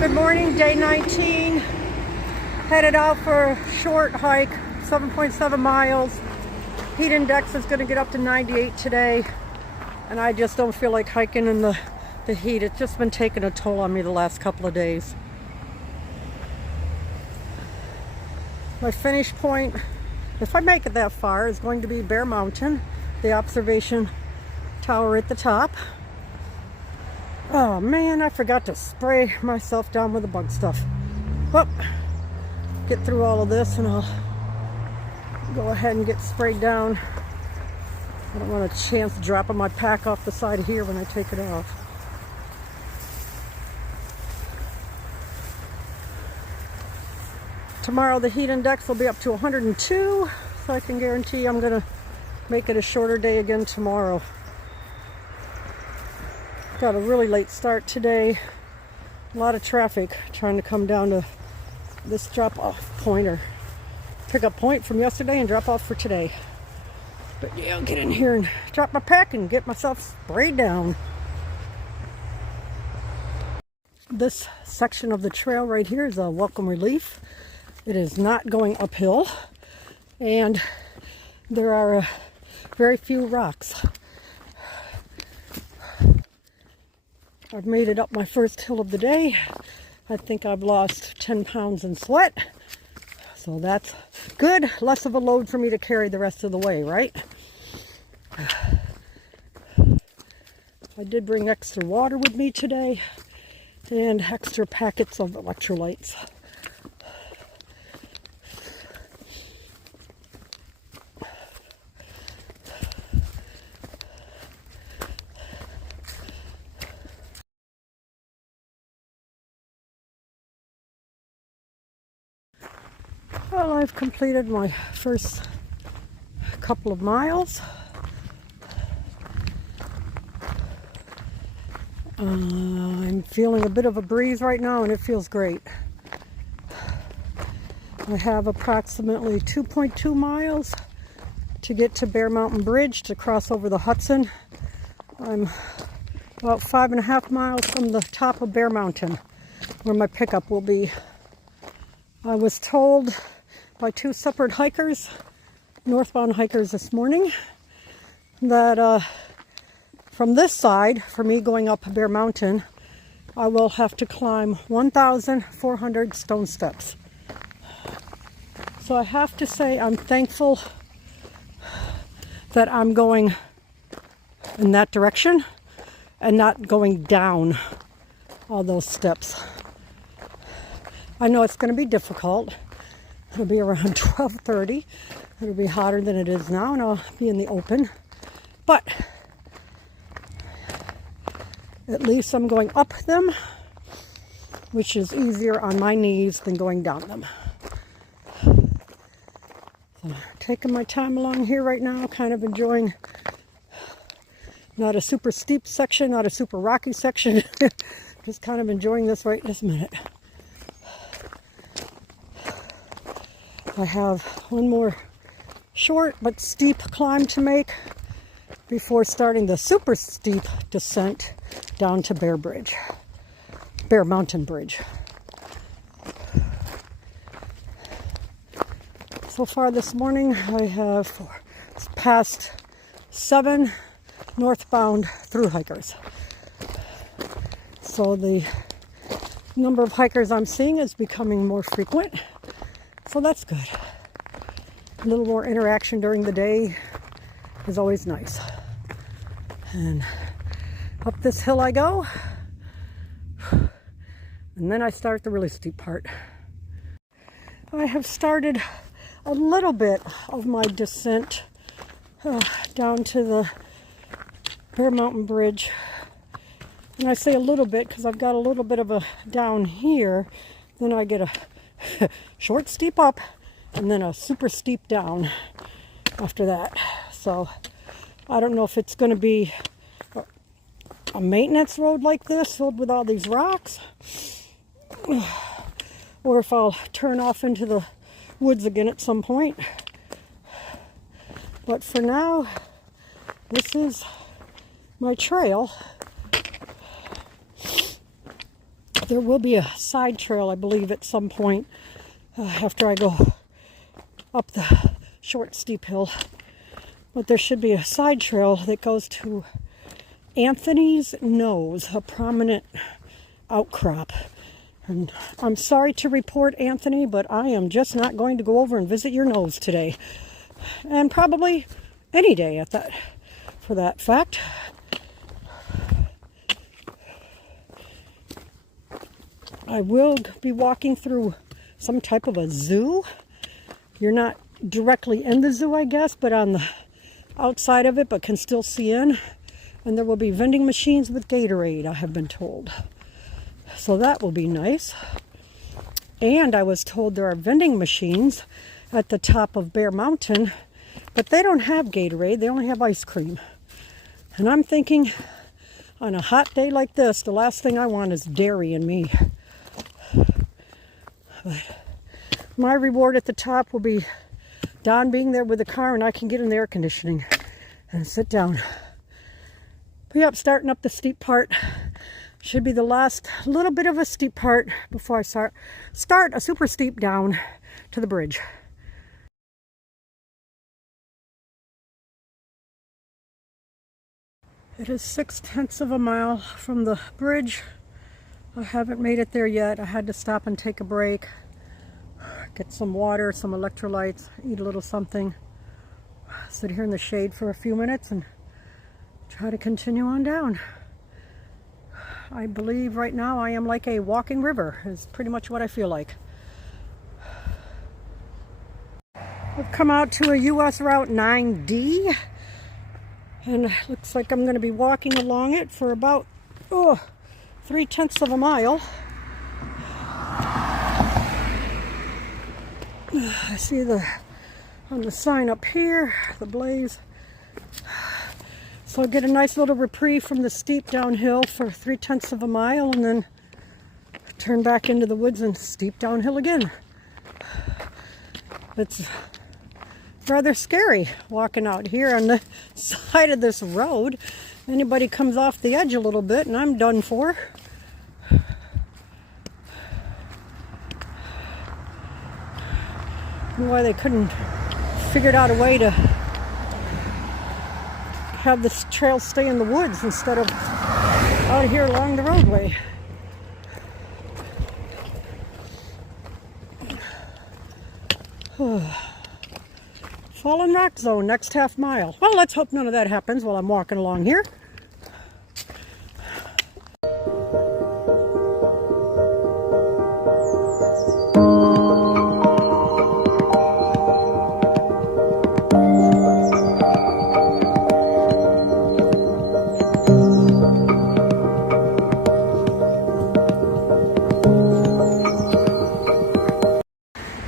Good morning, day 19. Headed out for a short hike, 7.7 miles. Heat index is going to get up to 98 today, and I just don't feel like hiking in the heat. It's just been taking a toll on me the last couple of days. My finish point, if I make it that far, is going to be Bear Mountain, the observation tower at the top. Oh man, I forgot to spray myself down with the bug stuff. Well, get through all of this and I'll go ahead and get sprayed down. I don't want a chance dropping my pack off the side here when I take it off. Tomorrow the heat index will be up to 102, so I can guarantee I'm going to make it a shorter day again tomorrow. Got a really late start today. A lot of traffic trying to come down to this drop-off point or pick-up point from yesterday and drop off for today. But yeah, I'll get in here and drop my pack and get myself sprayed down. This section of the trail right here is a welcome relief. It is not going uphill, and there are very few rocks. I've made it up my first hill of the day. I think I've lost 10 pounds in sweat. So that's good. Less of a load for me to carry the rest of the way, right? I did bring extra water with me today and extra packets of electrolytes. Well, I've completed my first couple of miles. I'm feeling a bit of a breeze right now and it feels great. I have approximately 2.2 miles to get to Bear Mountain Bridge to cross over the Hudson. I'm about 5.5 miles from the top of Bear Mountain where my pickup will be. I was told by two separate hikers, northbound hikers this morning, that from this side, for me going up Bear Mountain, I will have to climb 1,400 stone steps. So I have to say I'm thankful that I'm going in that direction and not going down all those steps. I know it's going to be difficult. It'll be around 12:30. It'll be hotter than it is now, and I'll be in the open. But at least I'm going up them, which is easier on my knees than going down them. So taking my time along here right now, kind of enjoying not a super steep section, not a super rocky section. Just kind of enjoying this right this minute. I have one more short but steep climb to make before starting the super steep descent down to Bear Mountain Bridge. So far this morning I have passed 7 northbound through hikers. So the number of hikers I'm seeing is becoming more frequent. So that's good. A little more interaction during the day is always nice. And up this hill I go. And then I start the really steep part. I have started a little bit of my descent down to the Bear Mountain Bridge. And I say a little bit because I've got a little bit of a down here. Then I get a short steep up and then a super steep down after that. So I don't know if it's going to be a maintenance road like this filled with all these rocks, or if I'll turn off into the woods again at some point. But for now, this is my trail There will be a side trail, I believe, at some point after I go up the short, steep hill. But there should be a side trail that goes to Anthony's Nose, a prominent outcrop. And I'm sorry to report, Anthony, but I am just not going to go over and visit your nose today. And probably any day at that, for that fact. I will be walking through some type of a zoo. You're not directly in the zoo, I guess, but on the outside of it, but can still see in. And there will be vending machines with Gatorade, I have been told. So that will be nice. And I was told there are vending machines at the top of Bear Mountain, but they don't have Gatorade, they only have ice cream. And I'm thinking, on a hot day like this, the last thing I want is dairy in me. But my reward at the top will be Don being there with the car and I can get in the air conditioning and sit down. But yep, starting up the steep part. Should be the last little bit of a steep part before I start a super steep down to the bridge. It is 6/10 of a mile from the bridge. I haven't made it there yet. I had to stop and take a break, get some water, some electrolytes, eat a little something, sit here in the shade for a few minutes and try to continue on down. I believe right now I am like a walking river, is pretty much what I feel like. We've come out to a US Route 9D, and it looks like I'm going to be walking along it for about 3/10 of a mile. I see on the sign up here, the blaze. So I'll get a nice little reprieve from the steep downhill for 3/10 of a mile and then turn back into the woods and steep downhill again. It's rather scary walking out here on the side of this road. Anybody comes off the edge a little bit and I'm done for. Why they couldn't figure out a way to have this trail stay in the woods instead of out here along the roadway. Fallen rock zone, next half mile. Well, let's hope none of that happens while I'm walking along here.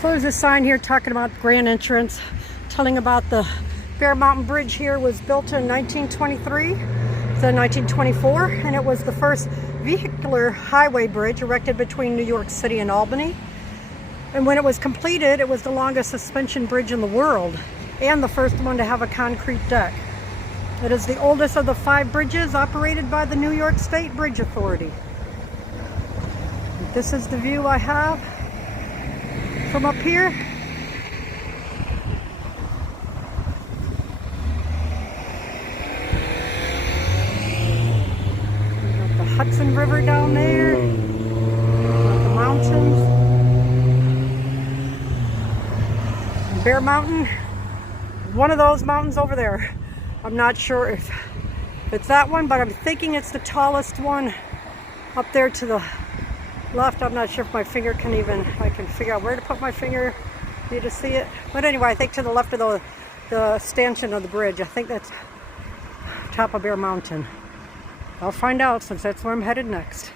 So there's a sign here talking about the grand entrance, telling about the Bear Mountain Bridge here was built in 1923 to 1924, and it was the first vehicular highway bridge erected between New York City and Albany. And when it was completed, it was the longest suspension bridge in the world and the first one to have a concrete deck. It is the oldest of the 5 bridges operated by the New York State Bridge Authority. This is the view I have from up here. The Hudson River down there, the mountains, Bear Mountain, one of those mountains over there. I'm not sure if it's that one, but I'm thinking it's the tallest one up there to the left. I'm not sure if my finger can I can figure out where to put my finger. Need to see it. But anyway, I think to the left of the stanchion of the bridge, I think that's top of Bear Mountain. I'll find out since that's where I'm headed next.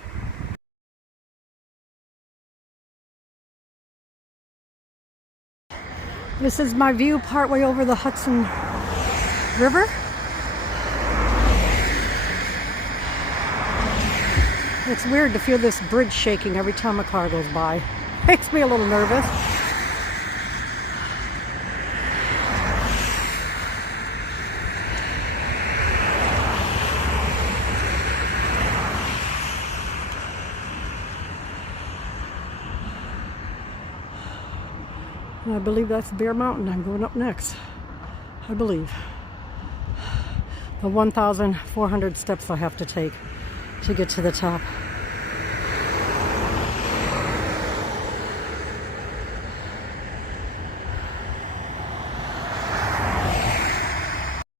This is my view partway over the Hudson River. It's weird to feel this bridge shaking every time a car goes by. Makes me a little nervous. I believe that's Bear Mountain I'm going up next. I believe. The 1,400 steps I have to take to get to the top.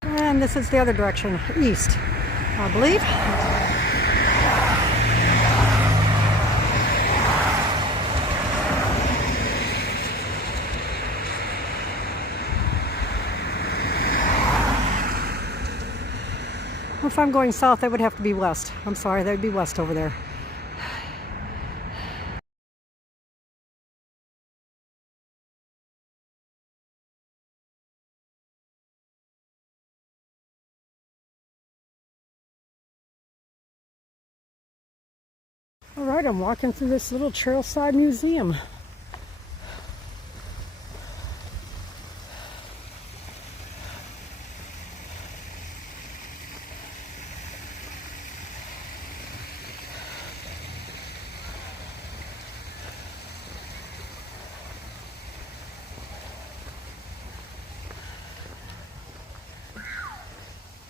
And this is the other direction, east, I believe. If I'm going south, that would have to be west. I'm sorry, that would be west over there. All right, I'm walking through this little trailside museum.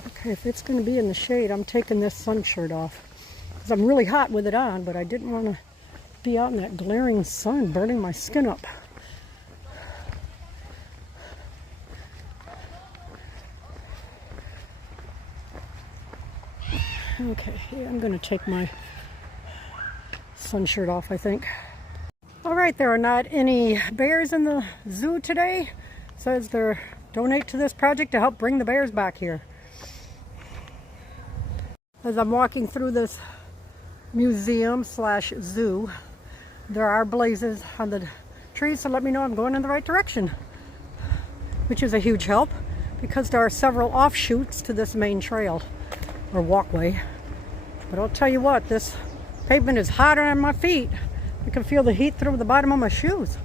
Okay, if it's going to be in the shade, I'm taking this sun shirt off. Because I'm really hot with it on, but I didn't want to be out in that glaring sun burning my skin up. Okay, yeah, I'm going to take my sun shirt off, I think. All right, there are not any bears in the zoo today. It says they're donate to this project to help bring the bears back here. As I'm walking through this museum slash zoo, there are blazes on the trees to let me know I'm going in the right direction, which is a huge help because there are several offshoots to this main trail or walkway. But I'll tell you what, this pavement is hotter on my feet. I can feel the heat through the bottom of my shoes.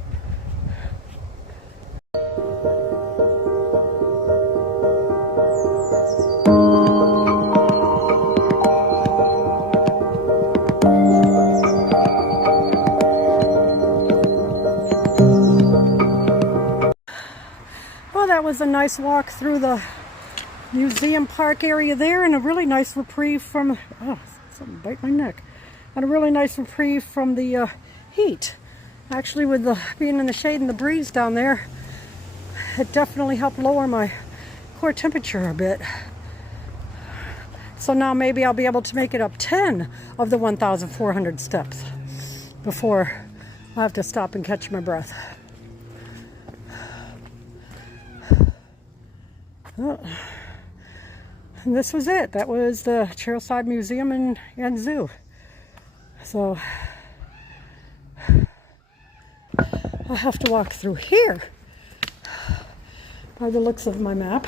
That was a nice walk through the museum park area there, and a really nice reprieve from something bite my neck, and a really nice reprieve from the heat. Actually, with the being in the shade and the breeze down there, it definitely helped lower my core temperature a bit. So now maybe I'll be able to make it up 10 of the 1,400 steps before I have to stop and catch my breath. Oh. And this was it. That was the Trailside Museum and Zoo. So I have to walk through here by the looks of my map.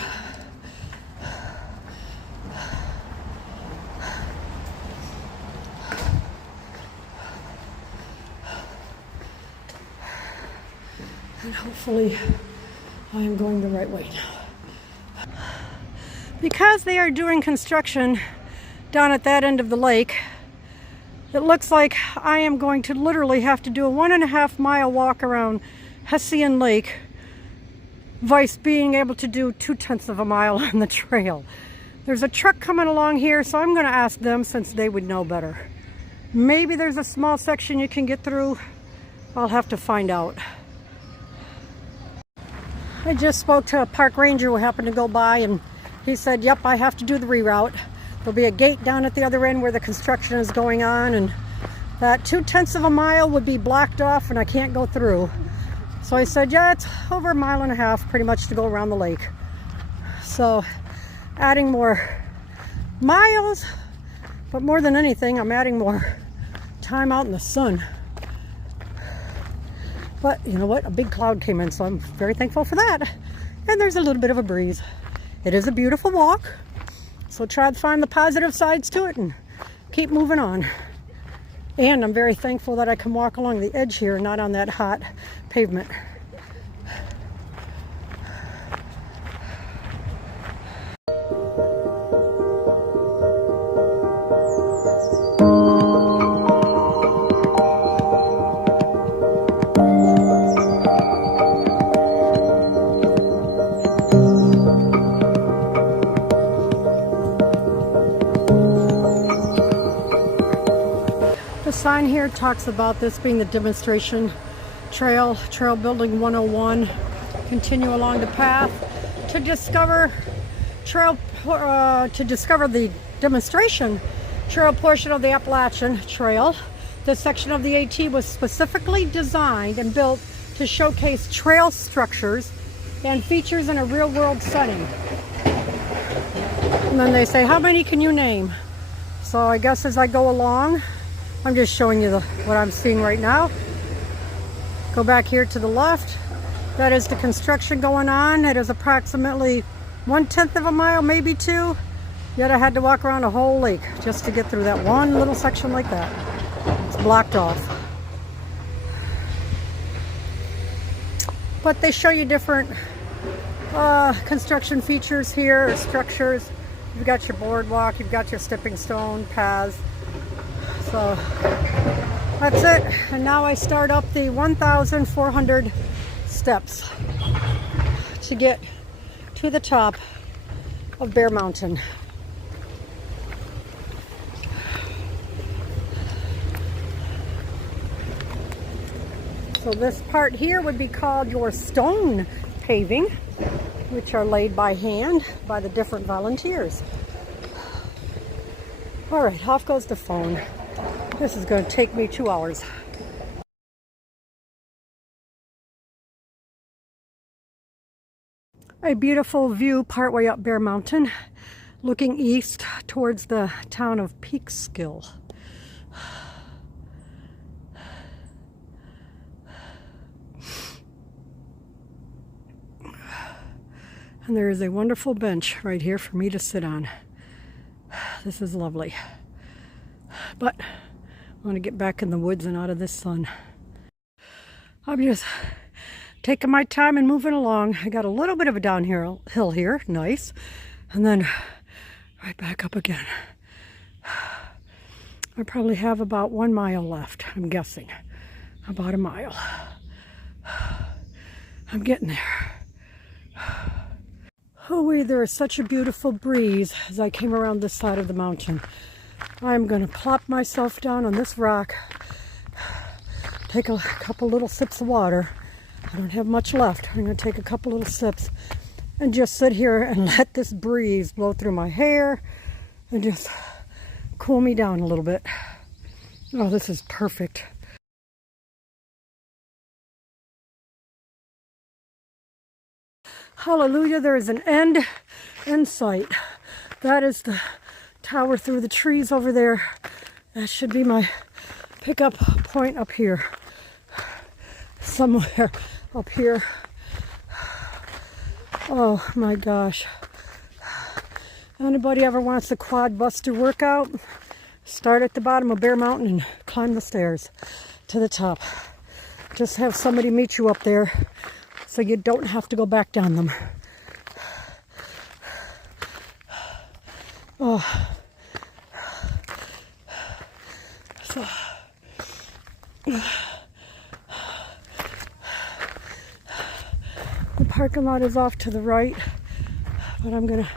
And hopefully I am going the right way now. Because they are doing construction down at that end of the lake, it looks like I am going to literally have to do a 1.5 mile walk around Hessian Lake, vice being able to do 0.2 of a mile on the trail. There's a truck coming along here, so I'm going to ask them since they would know better. Maybe there's a small section you can get through. I'll have to find out. I just spoke to a park ranger who happened to go by, and he said, yep, I have to do the reroute. There'll be a gate down at the other end where the construction is going on, and that 0.2 of a mile would be blocked off and I can't go through. So I said, yeah, it's over 1.5 miles pretty much to go around the lake. So adding more miles, but more than anything, I'm adding more time out in the sun. But you know what? A big cloud came in, so I'm very thankful for that. And there's a little bit of a breeze. It is a beautiful walk, so try to find the positive sides to it and keep moving on. And I'm very thankful that I can walk along the edge here, not on that hot pavement. sign here talks about this being the demonstration trail, trail building 101. Continue along the path to discover the demonstration trail portion of the Appalachian Trail. This section of the AT was specifically designed and built to showcase trail structures and features in a real-world setting. And then they say, how many can you name? So I guess as I go along, I'm just showing you what I'm seeing right now. Go back here to the left. That is the construction going on. It is approximately 1/10 of a mile, maybe 2. Yet I had to walk around a whole lake just to get through that one little section like that. It's blocked off. But they show you different construction features here, or structures. You've got your boardwalk, you've got your stepping stone paths. So that's it. And now I start up the 1,400 steps to get to the top of Bear Mountain. So this part here would be called your stone paving, which are laid by hand by the different volunteers. All right, off goes the phone. This is going to take me 2 hours. A beautiful view partway up Bear Mountain, looking east towards the town of Peekskill. And there is a wonderful bench right here for me to sit on. This is lovely. But I want to get back in the woods and out of this sun. I'm just taking my time and moving along. I got a little bit of a downhill here, nice. And then right back up again. I probably have about 1 mile left, I'm guessing. About a mile. I'm getting there. Oh, there is such a beautiful breeze as I came around this side of the mountain. I'm going to plop myself down on this rock, take a couple little sips of water. I don't have much left. I'm going to take a couple little sips and just sit here and let this breeze blow through my hair and just cool me down a little bit. Oh, this is perfect. Hallelujah, there is an end in sight. That is the tower through the trees over there. That should be my pickup point up here. Somewhere up here. Oh my gosh. Anybody ever wants a quad buster workout? Start at the bottom of Bear Mountain and climb the stairs to the top. Just have somebody meet you up there so you don't have to go back down them. Oh. So. The parking lot is off to the right, but I'm gonna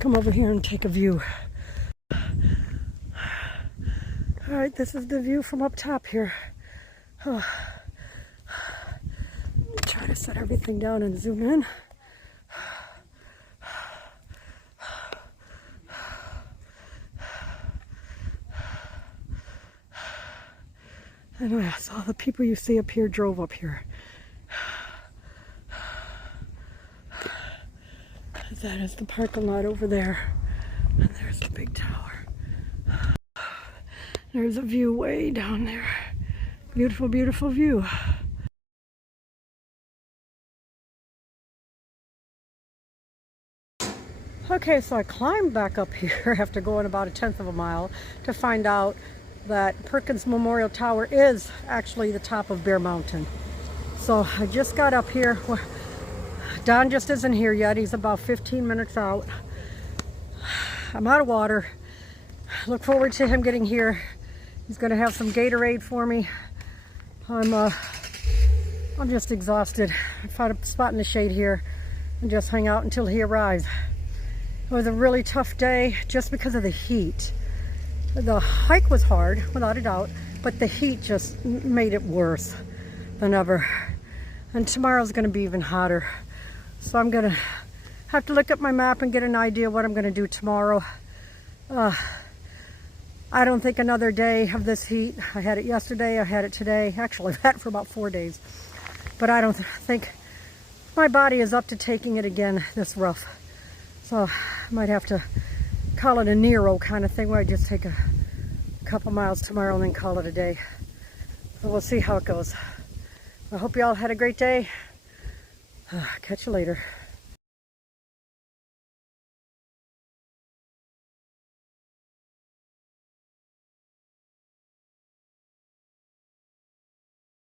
come over here and take a view. All right, this is the view from up top here. Oh. Try to set everything down and zoom in. And yes, all the people you see up here drove up here. That is the parking lot over there. And there's the big tower. There's a view way down there. Beautiful, beautiful view. Okay, so I climbed back up here after going about 1/10 of a mile to find out that Perkins Memorial Tower is actually the top of Bear Mountain. So I just got up here. Don just isn't here yet. He's about 15 minutes out. I'm out of water. Look forward to him getting here. He's going to have some Gatorade for me. I'm just exhausted. I found a spot in the shade here and just hang out until he arrives. It was a really tough day just because of the heat. The hike was hard, without a doubt, but the heat just made it worse than ever. And tomorrow's going to be even hotter. So I'm going to have to look at my map and get an idea what I'm going to do tomorrow. I don't think another day of this heat. I had it yesterday, I had it today. Actually, I've had it for about 4 days. But I don't think my body is up to taking it again this rough. So I might have to call it a Nero kind of thing, where I just take a couple miles tomorrow and then call it a day. So we'll see how it goes. I hope you all had a great day. Catch you later.